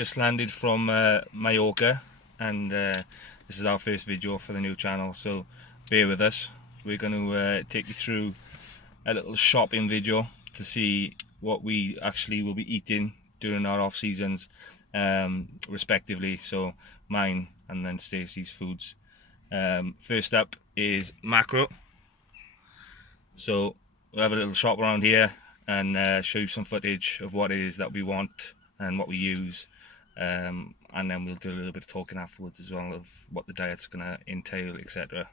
just landed from Mallorca, and this is our first video for the new channel, so bear with us. We're going to take you through a little shopping video to see what we actually will be eating during our off seasons, respectively. So mine and then Stacey's foods. First up is macro. So we'll have a little shop around here and show you some footage of what it is that we want and what we use, and then we'll do a little bit of talking afterwards as well of what the diet's going to entail, etc.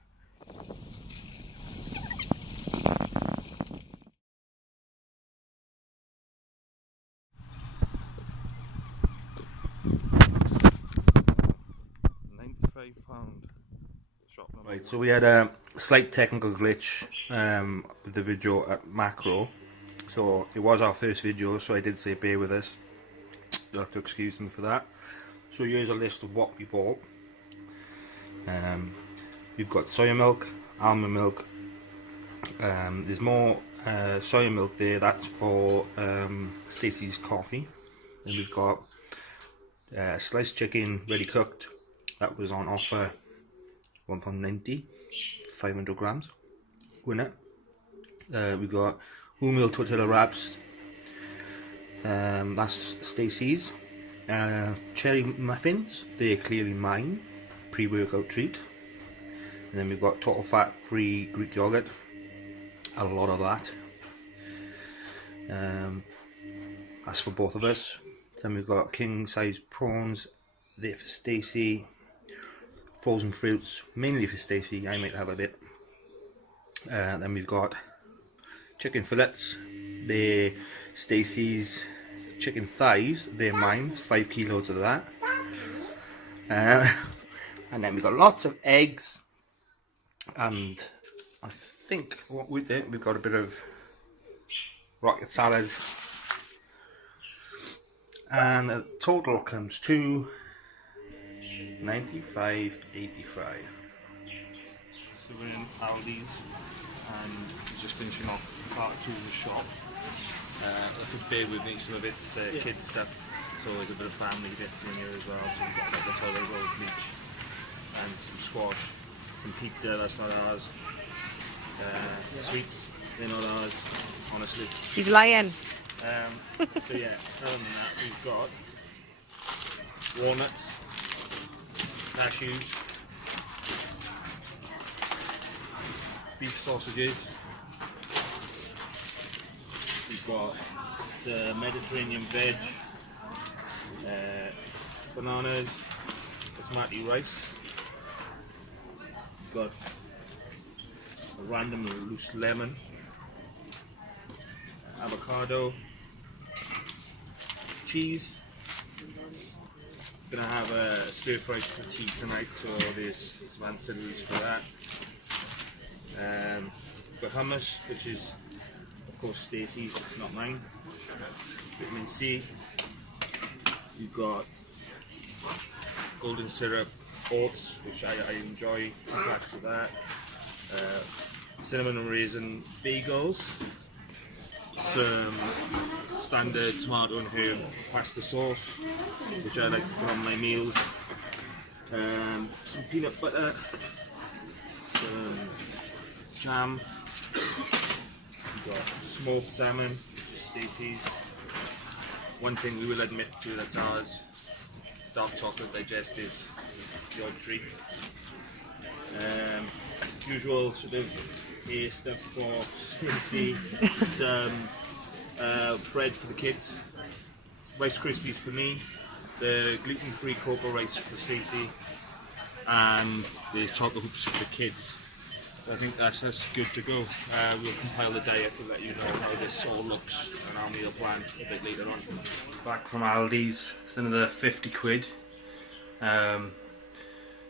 £95 shop number. Right, so we had a slight technical glitch with the video at Macro. So it was our first video, so I did say bear with us. You'll have to excuse me for that. So here's a list of what we bought. We've got soya milk, almond milk. There's more soya milk there. That's for Stacey's coffee. Then we've got sliced chicken ready cooked. That was on offer, £1.90, 500 grams. Winner. We've got wholemeal tortilla wraps. That's Stacey's. Cherry muffins, they're clearly mine, pre-workout treat. And then we've got total fat free Greek yogurt, a lot of that. That's for both of us. Then we've got king size prawns, there for Stacey. Frozen fruits, mainly for Stacey, I might have a bit. Then we've got chicken fillets, they're Stacey's. Chicken thighs, they're mine, 5 kilos of that. And then we've got lots of eggs, and I think what with it we've got a bit of rocket salad, and the total comes to $95.85. So we're in Aldi's and just finishing off part 2 of the shop. If you bear with me, some of it's the kids stuff, so there's a bit of family bits in here as well. So we've got like a solid rolled bleach and some squash, some pizza, that's not ours. Sweets, they're not ours, honestly. He's lying. So yeah, other than that, we've got walnuts, cashews, beef sausages. We've got the Mediterranean veg, bananas, basmati rice. We've got a random loose lemon, avocado, cheese. Gonna have a stir fried for tea tonight, so there's some ancillaries for that. We've got hummus, which is of course Stacey's, not mine. Vitamin C. You've got golden syrup oats, which I enjoy, packs of that. Cinnamon and raisin bagels. Some standard tomato and herb pasta sauce, which I like to put on my meals. Some peanut butter. Some jam. We've got smoked salmon, which is Stacey's. One thing we will admit to that's ours, dark chocolate digestive, the odd treat. Usual sort of hair stuff for Stacey. Some bread for the kids, Rice Krispies for me, the gluten-free cocoa rice for Stacey, and the chocolate hoops for the kids. I think that's good to go. We'll compile the diet to let you know how this all looks and our meal plan a bit later on. Back from Aldi's, it's another 50 quid.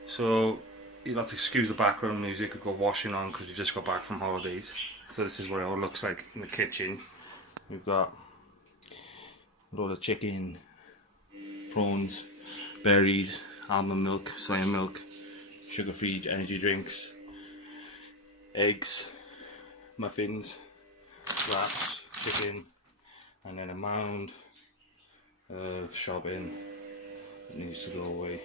So you'll have to excuse the background music, we've got washing on because we've just got back from holidays. So this is what it all looks like in the kitchen. We've got a load of chicken, prawns, berries, almond milk, soya milk, sugar-free energy drinks, eggs, muffins, wraps, chicken, and then a mound of shopping. It needs to go away.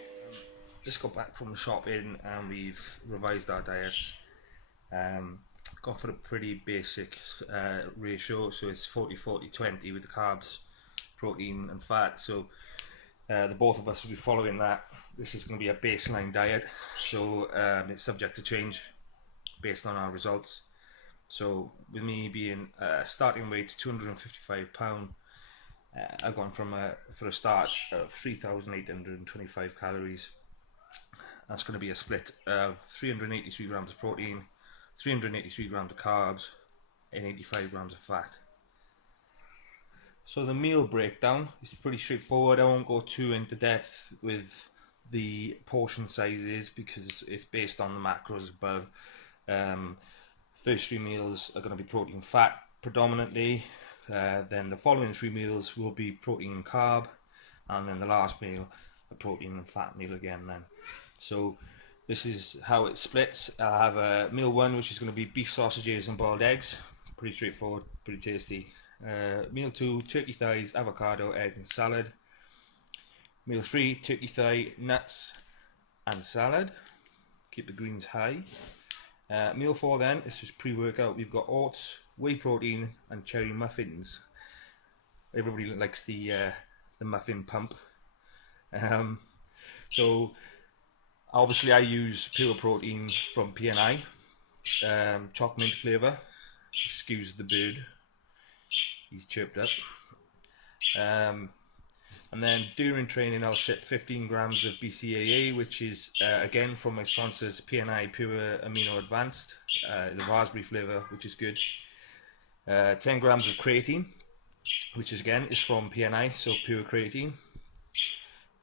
Just got back from shopping and we've revised our diets. Gone for a pretty basic ratio, so it's 40-40-20 with the carbs, protein and fat. So the both of us will be following that. This is going to be a baseline diet, so it's subject to change based on our results. So with me being starting weight 255 pound, I've gone from for a start of 3,825 calories. That's going to be a split of 383 grams of protein, 383 grams of carbs, and 85 grams of fat. So the meal breakdown is pretty straightforward. I won't go too into depth with the portion sizes because it's based on the macros above. First three meals are going to be protein fat predominantly. Then the following three meals will be protein and carb, and then the last meal a protein and fat meal again. Then, so this is how it splits. I have a meal one, which is going to be beef sausages and boiled eggs. Pretty straightforward, pretty tasty. Meal two, turkey thighs, avocado, egg, and salad. Meal three, turkey thigh, nuts, and salad. Keep the greens high. Meal four then is just pre-workout. We've got oats, whey protein, and cherry muffins. Everybody likes the muffin pump. So obviously I use pure protein from P&I, chocolate mint flavour. Excuse the bird, he's chirped up. And then during training I'll set 15 grams of BCAA, which is again from my sponsors P&I Pure Amino Advanced, the raspberry flavour, which is good. 10 grams of creatine, which is again is from P&I, so pure creatine.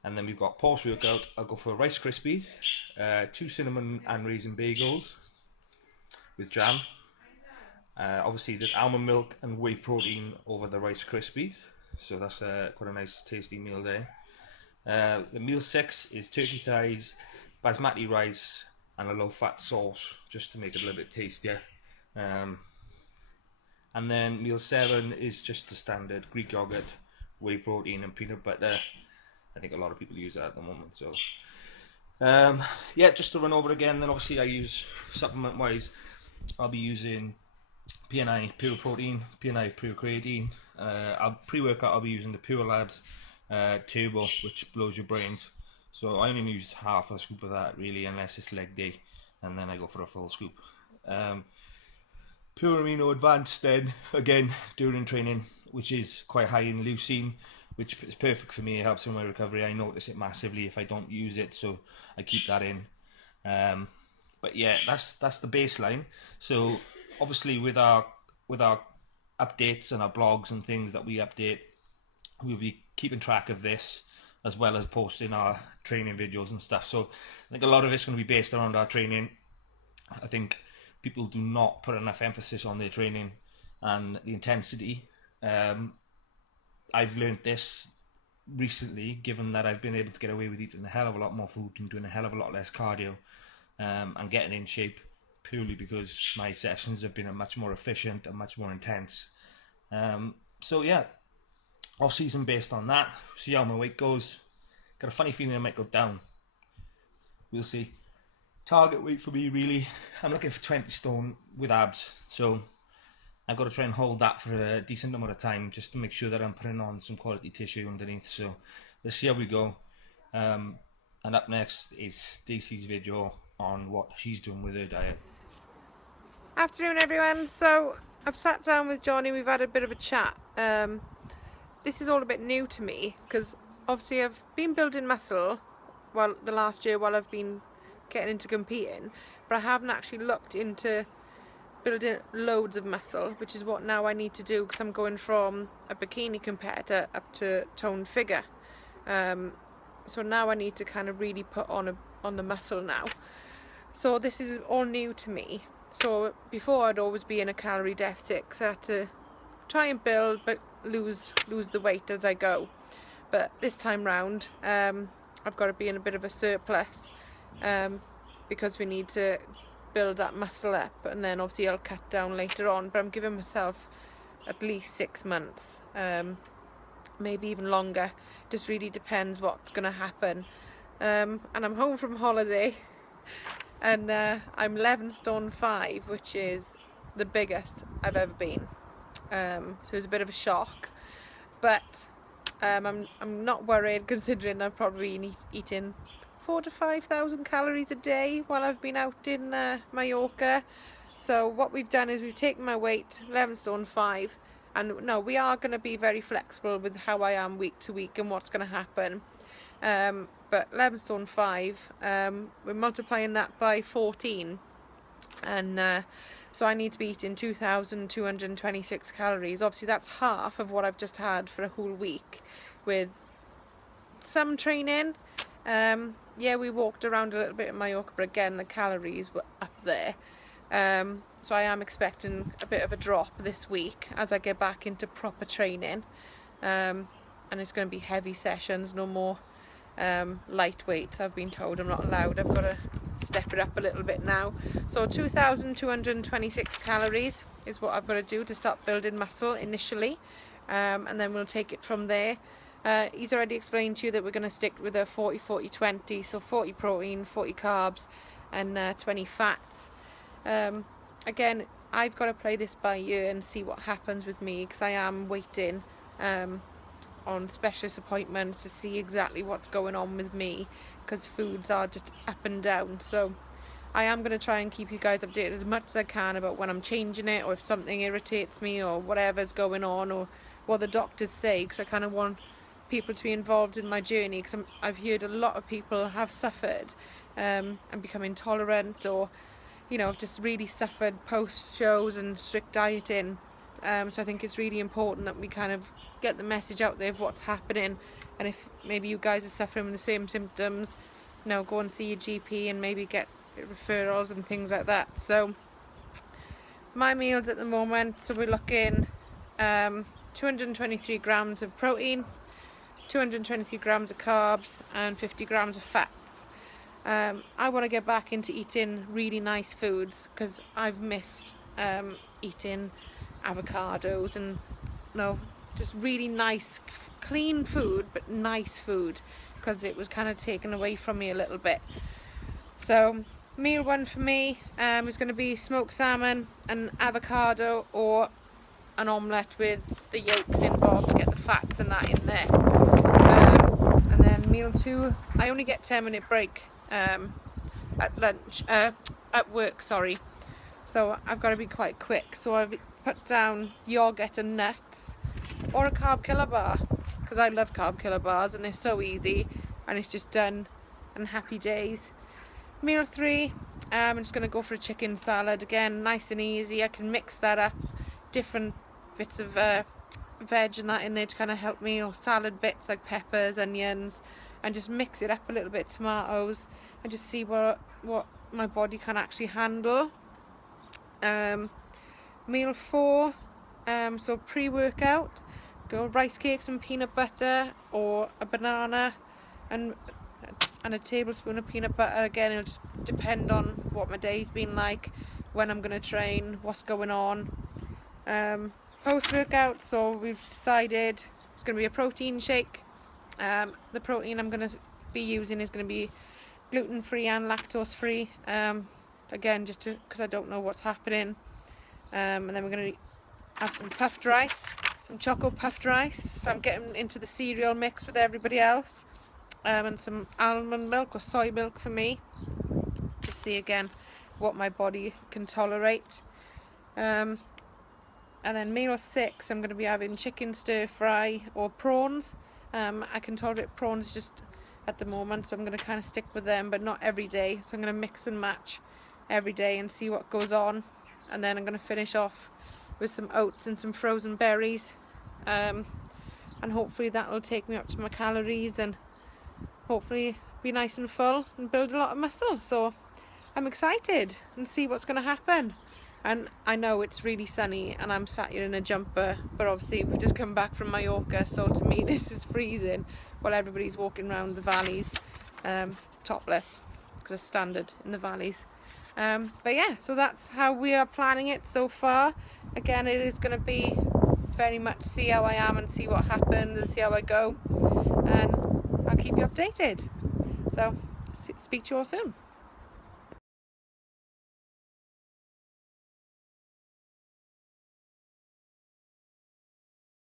And then we've got post workout, I'll go for Rice Krispies, 2 cinnamon and raisin bagels with jam. Obviously there's almond milk and whey protein over the Rice Krispies, so that's quite a nice tasty meal there. The meal 6 is turkey thighs, basmati rice, and a low fat sauce just to make it a little bit tastier. And then meal 7 is just the standard Greek yogurt, whey protein, and peanut butter. I think a lot of people use that at the moment. So yeah, just to run over again, then obviously I use supplement wise, I'll be using P&I Pure Protein, P&I Pure Creatine. Pre-workout I'll be using the Pure Labs Turbo, which blows your brains. So I only use half a scoop of that really, unless it's leg day, and then I go for a full scoop. Pure Amino Advanced then, again, during training, which is quite high in leucine, which is perfect for me. It helps in my recovery. I notice it massively if I don't use it, so I keep that in. But yeah, that's the baseline. So obviously with our updates and our blogs and things that we update, we'll be keeping track of this as well as posting our training videos and stuff. So I think a lot of it's going to be based around our training. I think people do not put enough emphasis on their training and the intensity. I've learned this recently, given that I've been able to get away with eating a hell of a lot more food and doing a hell of a lot less cardio, and getting in shape purely because my sessions have been much more efficient and much more intense. So yeah, off season based on that, see how my weight goes. Got a funny feeling I might go down. We'll see. Target weight for me really, I'm looking for 20 stone with abs, so I've got to try and hold that for a decent amount of time just to make sure that I'm putting on some quality tissue underneath. So let's see how we go. And up next is Stacey's video on what she's doing with her diet. Afternoon everyone. So I've sat down with Johnny, we've had a bit of a chat. This is all a bit new to me because obviously I've been building muscle the last year while I've been getting into competing, but I haven't actually looked into building loads of muscle, which is what now I need to do because I'm going from a bikini competitor up to toned figure. So now I need to kind of really put on the muscle now. So this is all new to me. So before I'd always be in a calorie deficit, so I had to try and build but lose the weight as I go. But this time round, I've got to be in a bit of a surplus because we need to build that muscle up, and then obviously I'll cut down later on. But I'm giving myself at least 6 months maybe even longer. Just really depends what's going to happen. And I'm home from holiday, and I'm 11 stone 5, which is the biggest I've ever been. So it was a bit of a shock, but I'm not worried, considering I've probably been eating 4,000 to 5,000 calories a day while I've been out in Mallorca. So what we've done is we've taken my weight, 11 stone 5, and no, we are going to be very flexible with how I am week to week and what's going to happen. But 11 stone 5, we're multiplying that by 14, and so I need to be eating 2,226 calories. Obviously that's half of what I've just had for a whole week, with some training. Yeah, we walked around a little bit in Mallorca, but again the calories were up there. So I am expecting a bit of a drop this week as I get back into proper training, and it's going to be heavy sessions, no more light weights. I've been told I'm not allowed. I've got to step it up a little bit now. So 2,226 calories is what I've got to do to start building muscle initially, and then we'll take it from there. He's already explained to you that we're going to stick with a 40-40-20, so 40 protein, 40 carbs, and 20 fats. Again, I've got to play this by ear and see what happens with me, because I am waiting on specialist appointments to see exactly what's going on with me, because foods are just up and down. So I am going to try and keep you guys updated as much as I can about when I'm changing it, or if something irritates me, or whatever's going on, or what the doctors say, because I kind of want people to be involved in my journey, because I've heard a lot of people have suffered and become intolerant, or just really suffered post shows and strict dieting. So I think it's really important that we kind of get the message out there of what's happening, and if maybe you guys are suffering with the same symptoms, go and see your GP and maybe get referrals and things like that. So my meals at the moment, so we're looking 223 grams of protein, 223 grams of carbs, and 50 grams of fats. I want to get back into eating really nice foods, because I've missed eating avocados and just really nice clean food, but nice food, because it was kind of taken away from me a little bit. So meal 1 for me is going to be smoked salmon, an avocado, or an omelette with the yolks involved to get the fats and that in there. And then meal 2, I only get 10-minute break at lunch, at work, sorry, so I've got to be quite quick. So I've put down yogurt and nuts, or a carb killer bar, because I love carb killer bars and they're so easy and it's just done, and happy days. Meal 3, I'm just going to go for a chicken salad, again nice and easy. I can mix that up, different bits of veg and that in there to kind of help me, or salad bits like peppers, onions, and just mix it up a little bit, tomatoes, and just see what my body can actually handle. Meal 4, so pre-workout, go rice cakes and peanut butter, or a banana and a tablespoon of peanut butter. Again, it'll just depend on what my day's been like, when I'm going to train, what's going on. Post-workout, so we've decided it's going to be a protein shake. The protein I'm going to be using is going to be gluten-free and lactose-free, again just because I don't know what's happening. And then we're going to have some puffed rice, some choco puffed rice. So I'm getting into the cereal mix with everybody else, and some almond milk or soy milk for me, to see again what my body can tolerate. And then meal 6, I'm going to be having chicken stir fry or prawns. I can tolerate prawns just at the moment, so I'm going to kind of stick with them, but not every day. So I'm going to mix and match every day and see what goes on. And then I'm going to finish off with some oats and some frozen berries. And hopefully that will take me up to my calories, and hopefully be nice and full and build a lot of muscle. So I'm excited and see what's going to happen. And I know it's really sunny and I'm sat here in a jumper, but obviously we've just come back from Mallorca, so to me this is freezing while everybody's walking around the valleys topless, because it's standard in the valleys. But yeah, so that's how we are planning it so far. Again, it is going to be very much see how I am and see what happens and see how I go, and I'll keep you updated. So speak to you all soon.